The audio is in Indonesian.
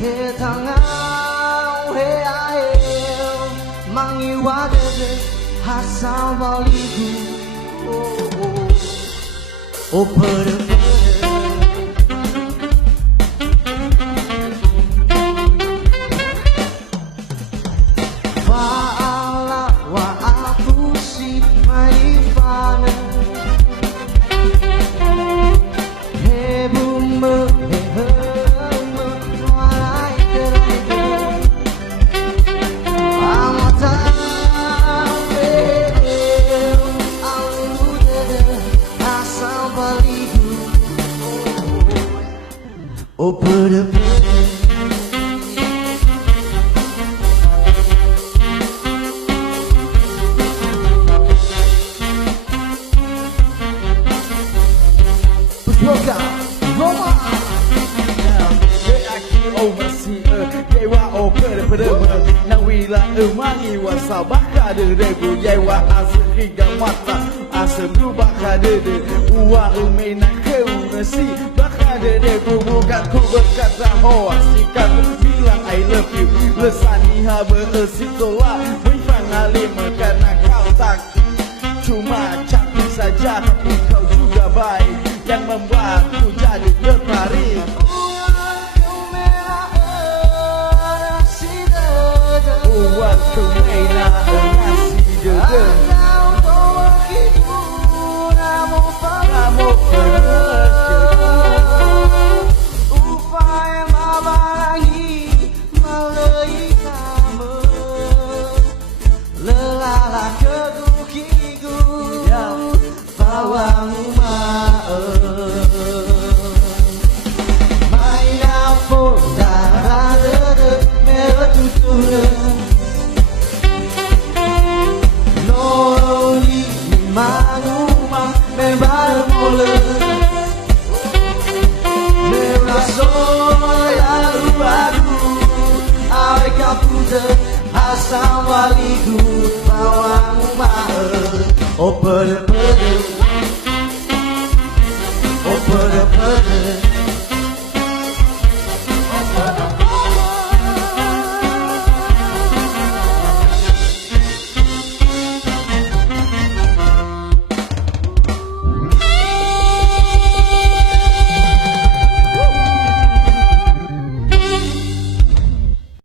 He tangau he ael mangi wadede hasam valigu oh pere Wa'ala wa'apusi maifana He bume he heme walai keraiku Amata we'el aludede asam baligu oh pere Roga, Roma. Aqui ou assim, que wa o pere na wila mangi wa sabaka de rego ye wa asri gamata asem du baka de wa umena ke unasi baka de rego bukan ku berkata ho asikan bilang I love you lesani ha bersitola menfangali makana kau tak cuma cantik saja tapi kau juga baik yang membuatku jadi tertarik. Uangku merah nasi dede. Kamu upaya mabarangi malai kamu lelala kedukiku bawamu Asam waliku bawamu mahal. Oh